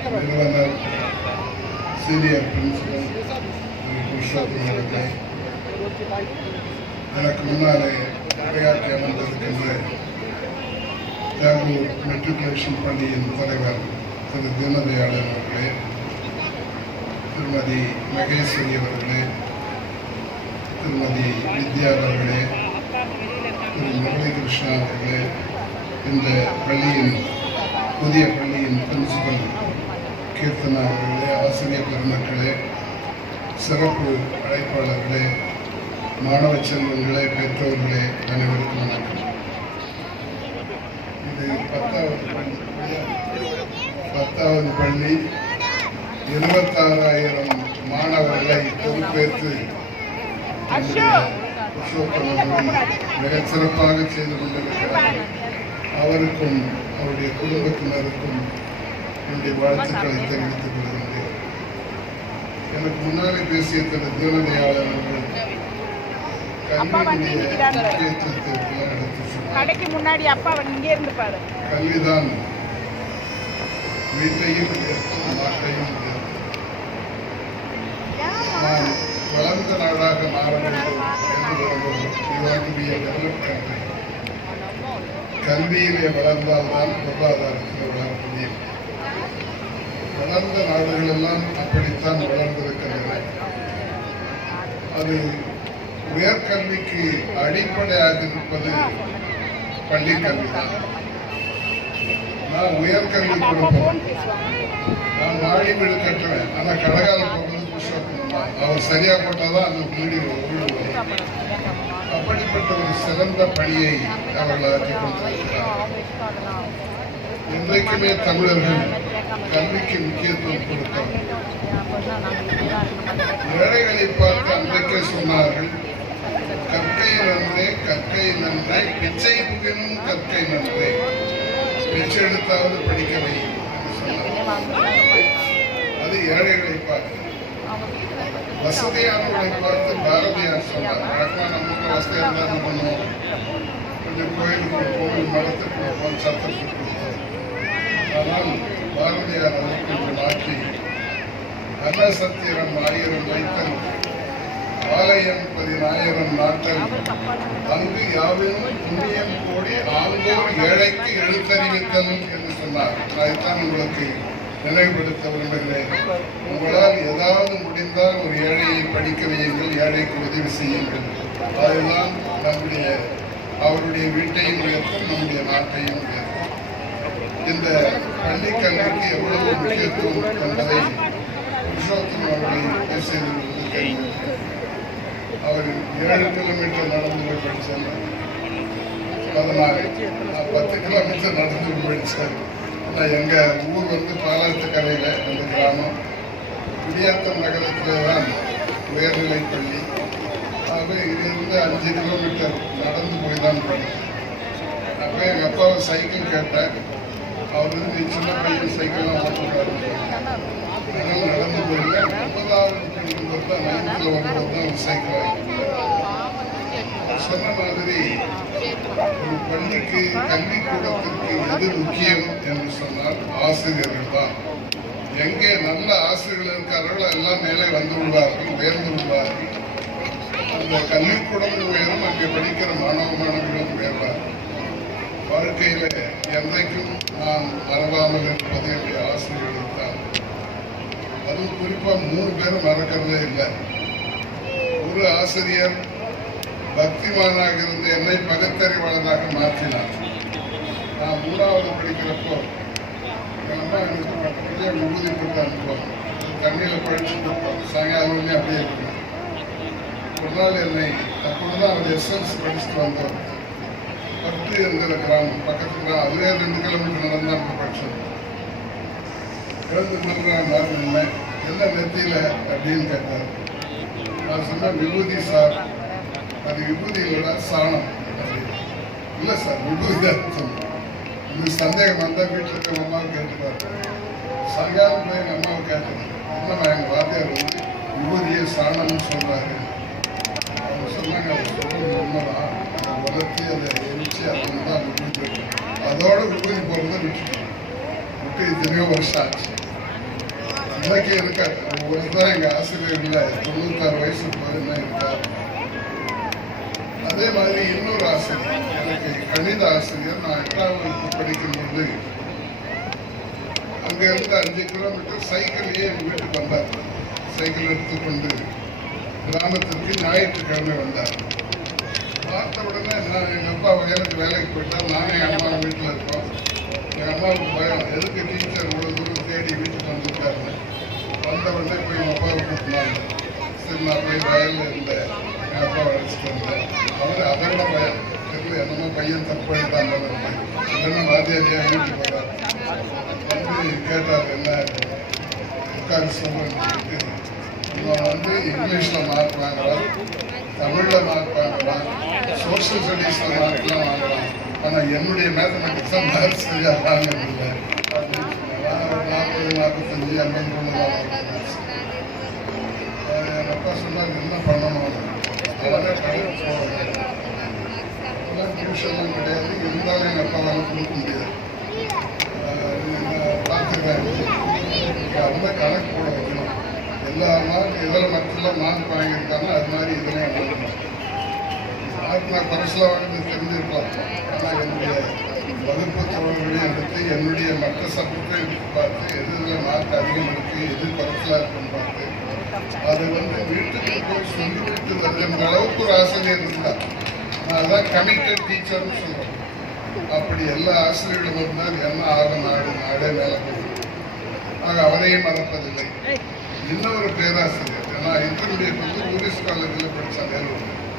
நிறுவனர் senior principal Purushottam அவர்களே, எனக்கு முன்னாலே உரையாற்றி அமர்ந்திருக்கின்ற தேவூர் மெட்ரிகுலேஷன் பள்ளியின் தலைவர் திரு தீனதயாளன் அவர்களே, திருமதி மகேஸ்வரி அவர்களே, திருமதி வித்யா அவர்களே, திரு முரளிகிருஷ்ணா அவர்களே, இந்த பள்ளியின் புதிய பள்ளியின் பிரின்சிபல் கீர்த்தனா அவர்களே, ஆசிரியர் பெருமக்களே, சிறப்பு அழைப்பாளர்களே, மாணவ செல்வங்களே, பெற்றோர்களே, அனைவருக்கும் வணக்கம். இது 10வது பள்ளி. 26,000 மாணவர்களை பொறுப்பேற்று மிகச் சிறப்பாக செய்து கொண்டிருக்கிறார். அவருக்கும் அவருடைய குடும்பத்தினருக்கும் என்னுடைய வாழ்த்துக்களை தெரிவித்துக் கொள்கின்றேன். எனக்கு முன்னாலே பேசிய திரு தீனதயாளன் அவர்கள் கல்விதான் வீட்டையும் நாட்டையும் நாம் வளர்ந்த நாடாக மாற வேண்டும் என்று கல்வியிலே வளர்ந்தால்தான் பொருளாதாரத்தில் வளர முடியும். வளர்ந்த நாடுகள் எல்லாம் அப்படித்தான் வளர்ந்திருக்கின்றன. அது உயர்கல்விக்கு அடிப்படையாக இருப்பது பள்ளி கல்வி தான். நான் உயர்கல்வி கொடுப்பேன், நான் மாடி வீடு கட்டுவேன், ஆனால் கடகால் போடுறது புருஷோத்தம் தான். அவர் சரியா போட்டாதான் அந்த வீடு விழுவும். அப்படிப்பட்ட ஒரு சிறந்த பணியை அவர்கள் ஆற்றி கொண்டிருக்கிறார். இன்றைக்குமே தமிழர்கள் கல்விக்கு முக்கியத்துவம் கொடுத்தோம். ஏழைகளை பார்த்து அன்றைக்கே சொன்னார்கள், கற்கை நன்றே கற்கை நன்றே பிச்சை புகினும் கற்கை நன்றே, பிச்சை எடுத்தாவது படிக்கவை என்று சொன்னார். அது ஏழைகளை பார்த்து. வசதியானவர்களை பார்த்து பாரதியார் சொன்னார், வழக்கமாக நமக்கு வசதியாக இருந்தால் என்ன பண்ணுவோம், கொஞ்சம் கோயிலுக்கு கொடுப்போம், மடத்துக்கு கொடுப்போம், சத்தத்துக்கு கொடுப்போம். ஆனால் பாரதியார் அதை கொஞ்சம் மாற்றி அன்னசத்திரம் 1000 வைத்தல், ஆலயம் 10,000 நாட்டல், அங்கு யாவினும் புண்ணியம் கோடி ஆங்கோர் ஏழைக்கு எழுத்தறிவித்தல் என்று சொன்னார். அதைத்தான் உங்களுக்கு நினைவுபடுத்த விரும்புகிறேன். உங்களால் ஏதாவது முடிந்தால் ஒரு ஏழையை படிக்க வையுங்கள், ஏழைக்கு உதவி செய்யுங்கள். அதுதான் அவருடைய வீட்டையும் உயர்த்தும், நம்முடைய நாட்டையும் உயர்த்தும். இந்த பள்ளி கல்விக்கு எவ்வளவு முக்கியத்துவம் என்பதை புருஷோத்தம் அவர்களை பேசியது. அவர் 7 கிலோமீட்டர் நடந்து போய் படித்தார். 10 கிலோமீட்டர் நடந்து போய் படித்தார். ஆனால் எங்கள் ஊர் பாலாத்துக்கரையில் அந்த கிராமம், குடியாத்தம் நகரத்தில் தான் உயர்நிலைப் பள்ளி. ஆகவே இதிலிருந்து 5 கிலோமீட்டர் நடந்து போய் தான் படித்தேன். அப்போ எங்கள் அப்பாவை சைக்கிள் கேட்டேன். அவர் சின்ன பையன் சைக்கிள்லாம் ஓட்டுறாரு, அதனால் நடந்து போயில 9வது படிக்கும்போது தான் 9th வரும்போது தான் ஒரு சைக்கிள் சொன்ன மாதிரி ஒரு பள்ளிக்கு கல்விக்கூடத்திற்கு எது முக்கியம் என்று சொன்னால் ஆசிரியர்கள் தான். எங்கே நல்ல ஆசிரியர்கள் இருக்கிறார்களோ எல்லாம் மேலே வந்து விடுவார்கள், உயர்ந்து விடுவார்கள். அந்த கல்விக்கூடம் உயரும், அங்கே படிக்கிற மாணவர்களும் உயர்வார்கள். வாழ்க்கையில என்றைக்கும் நான் மறவாமல் இருப்பது என்னுடைய ஆசிரியர்கள் தான். அதுவும் குறிப்பா 3 பேரும் மறக்கிறதே இல்லை. ஒரு ஆசிரியர் பக்திமானாக இருந்து என்னை பகுத்தறிவாளராக மாற்றினார். நான் 3வது படிக்கிறப்போ எங்கள் அம்மா எனக்கு பக்கத்துலேயே விபூதி போட்டு அனுப்புவாங்க. தண்ணியில் பழிச்சு கொடுப்போம், சாயங்காலம் அப்படியே இருக்கணும். ஒரு நாள் என்னை அப்பொழுதுதான் அவர் எஸ்எல்சி படிச்சுட்டு வந்தோம். 10 என்கிற கிராமம் பக்கத்துல, அதுவே 2 கிலோமீட்டர் நடந்தா நம்ம படிச்சோம். எழுந்து என்ன நெத்தியில அப்படின்னு கேட்டார். நான் சொன்னேன், விபூதி சார். அது விபூதி இல்லைடா, சாணம். இல்லை சார், விபூதி தான் சொன்னேன். இது சந்தேகம் வந்தால் வீட்டில் இருக்க அம்மாவை கேட்டுப்பாரு. சாயங்காலம் போய் எங்கள் அம்மாவை கேட்டேன், என்னம்மா எங்கள் வாத்தியார் விபூதியை சாணம்னு சொல்றாரு. அவங்க சொன்னாங்க, அவர் சொல்றது உண்மைதான், அதை வளர்த்தி அதை எரிச்சு அப்படின்னு தான் விபூதி. அதோட விபூதி போகிறத விட்டுட்டோம். விட்டு எத்தனையோ வருஷம் ஆச்சு. இன்னைக்கு இருக்காரு. ஒரு தான் எங்க ஆசிரியர் இல்லை, 96 வயசு போதுன்னா இருக்காரு. அதே மாதிரி இன்னொரு ஆசிரியர், எனக்கு கணித ஆசிரியர், நான் 8ஆம் வகுப்பு படிக்கும்போது அங்க இருந்து 5 கிலோமீட்டர் சைக்கிள்லயே எங்க வீட்டுக்கு வந்தார். சைக்கிள் எடுத்துக்கொண்டு கிராமத்திற்கு ஞாயிற்றுக்கிழமை வந்தார். பார்த்த உடனே நான் எங்க அப்பா வயலுக்கு வேலைக்கு போயிட்டா, நானே என் அம்மா வீட்டில் இருக்கோம். என் அம்மாவுக்கு பயம், எதுக்கு டீச்சர் இவ்வளவு தூரம் தேடி வீட்டுக்கு வந்துருக்காரு. வந்த உடனே போய் என் அப்பாவை கூட்டினாங்க. சரி, நான் போய் வயலில் இருந்தேன், என் அப்பா அழைச்சிட்டு வந்தேன். அவர் அதை விட பயம், தெரியல என்னமோ பையன் தப்பு எடுத்தாங்க, இல்லைன்னா வாத்தியாரியா வீட்டுக்கு போறாரு. வந்து கேட்டார், என்ன உட்காந்து சொல்லுன்னு. இவன் வந்து இங்கிலீஷ்ல மார்க் வாங்குறான், தமிழ்ல மார்க் வாங்குறான், சோசியல் ஸ்டடீஸ்ல மார்க்லாம் வாங்குறான். ஆனா என்னுடைய மேத்தமெட்டிக்ஸ் தான் மார்க் சரியா வாங்குறதில்லை அப்படின்னு சொன்னாங்க. 40, 45, 50 என் அப்பா சொன்னாங்க, என்ன பண்ணணும், அவனே படிப்பு போகணும். டியூஷன்லாம் கிடையாது, இருந்தாலும் எங்கள் அப்பாவால் கொடுக்க முடியாது. பார்த்துருக்காரு, அந்த கணக்கு போட வைக்கணும். எல்லா மார்க் எதில் மற்றெல்லாம் மார்க் வாங்கியிருக்காங்க, அது மாதிரி இதெல்லாம் எழுதணும். மார்க் நான் பரிசுலாம் வாங்கி தெரிஞ்சிருக்கலாம். ஆனால் என்னுடைய வகுப்பு தோழர்களையும் எடுத்து என்னுடைய மற்ற சப்ஜெக்டை எடுத்து பார்த்து எது இதில் மார்க் அதிகம் இருக்குது, எது குறைச்சலாக இருக்குன்னு பார்த்து அதை வந்து வீட்டுக்கு போய் சொல்லிவிட்டு வருகின்ற அளவுக்கு ஒரு ஆசிரியர் இருந்தார். நான் அதான் கமிட்டட் டீச்சர்னு சொல்கிறேன். அப்படி எல்லா ஆசிரியர்களும் இருந்தால் என்ன ஆகும், நாடே மேலே போகும். ஆக அவரையும் மறப்பதில்லை. இன்னொரு பேராசிரியர், நான் இன்டர்மீடியட் வந்து ஊரிஸ் காலேஜில் படித்தேன், வேலூர்.